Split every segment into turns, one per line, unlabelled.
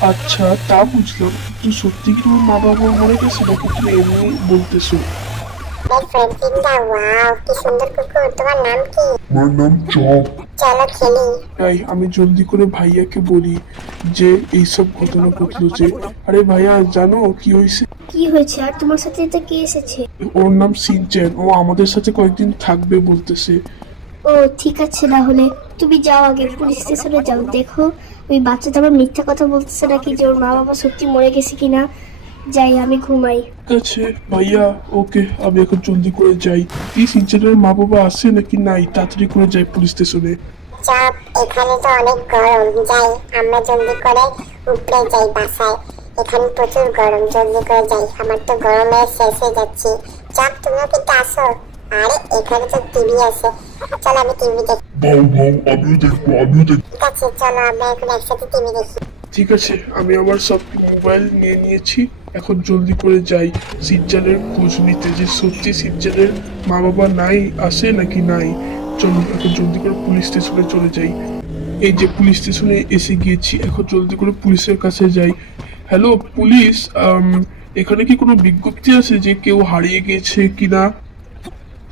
আচ্ছা তা বুঝলাম। তুই সত্যি কি তোমার মা বাবা মরে গেছে নাকি তুমি এমনি বলতেছো?
দেখ ফ্রেন্ডকিনটা ওয়াও কি সুন্দর কুকুর। তোমার নাম কি?
আমার নাম চপ
চলো খেলি।
তাই আমি জলদি করে ভাইয়াকে বলি যে এইসব ঘটনা ঘটলো যে আরে ভাইয়া জানো কি হয়েছে?
কি হয়েছে? আর তোমার সাথে এটা কে এসেছে?
ওর নাম সিনচেন। ও আমাদের সাথে কয়েকদিন থাকবে বলতেছে।
ও ঠিক আছে তাহলে তুমি যাও আগে পুলিশ স্টেশনে যাও দেখো। ওই বাচ্চাটা আমার মিথ্যা কথা বলতেছে নাকি যে ওর মা বাবা সত্যি মরে গেছে কিনা? যাই আমি ঘুমাই।
ঠিক আছে ভাইয়া ওকে আমি এখন জলদি করে যাই। কি সিনচেনের মা বাবা আসে নাকি নাই? তাড়াতাড়ি করে যাই পুলিশ স্টেশনে।
চপ এখানে তো অনেক গরম। যাই আমরা জলদি করে উপরে যাই বাসায়। এখানে প্রচুর গরম জলদি করে যাই। আমার তো গরমে শেষ হয়ে যাচ্ছি। চপ তুমিও কিন্তু আসো। আরে এখানে তো টিভি আছে। চলো আমি টিভি দেখি।
বাউ বাউ আমিও দেখব আমিও দেখব।
ঠিক আছে চলো আমরা এখন একসাথে টিভি দেখি।
ঠিক আছে আমি আমার সব মোবাইল নিয়ে নিয়েছি। এখন জলদি করে যাই। সিজ্জানের খোঁজ নিতে যে সত্যি সিজ্জানের মা বাবা নাই আসে নাকি নাই? চলো এখন জলদি করে পুলিশ স্টেশনে চলে যাই। এই যে পুলিশ স্টেশনে এসে গিয়েছি এখন জলদি করে পুলিশের কাছে যাই। হ্যালো পুলিশ এখানে কি কোনো বিজ্ঞপ্তি আছে যে কেউ হারিয়ে গেছে কিনা?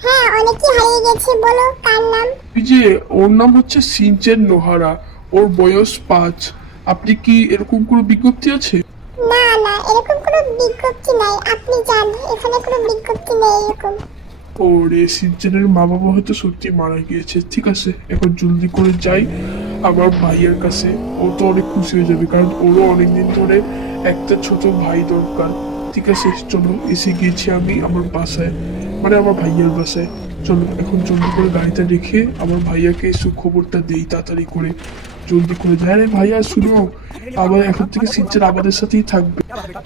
হ্যাঁ অনেকে হারিয়ে গেছে বলো কার নাম?
এই যে ওর নাম হচ্ছে সিনচেন নোহারা ওর বয়স পাঁচ। আপনি কি এরকম কোনো বিজ্ঞপ্তি আছে?
না না এরকম কোনো বিজ্ঞপ্তি নাই আপনি যান এখানে কোনো বিজ্ঞপ্তি নেই এরকম।
ও রে সিনচেনের মা বাবা হয়তো সত্যি মারা গিয়েছে ঠিক আছে এখন জলদি করে যাই আমার ভাইয়ের কাছে। ও তো অনেক খুশি হয়ে যাবে কারণ ওরও অনেকদিন ধরে একটা ছোট ভাই দরকার। ঠিক আছে চলো এসে গিয়েছি আমি আমার বাসায়। মানে আমার ভাইয়ের বাসায়। চলো এখন জলদি করে গাড়িটা রেখে আমার ভাইয়াকে সুখবরটা দেই তাড়াতাড়ি করে। জলদি করে যাই রে ভাইয়া শুনো। আবার এখন থেকে সিনচেন আমাদের সাথেই থাকবে।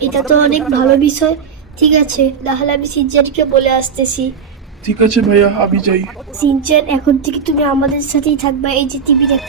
এটা তো অনেক ভালো বিষয়। ঠিক আছে তাহলে আমি সিনচানকে বলে আসতেছি।
ঠিক আছে ভাইয়া আমি যাই।
সিনচান এখন থেকে তুমি আমাদের সাথেই থাকবে। এই যে টিভি দেখ।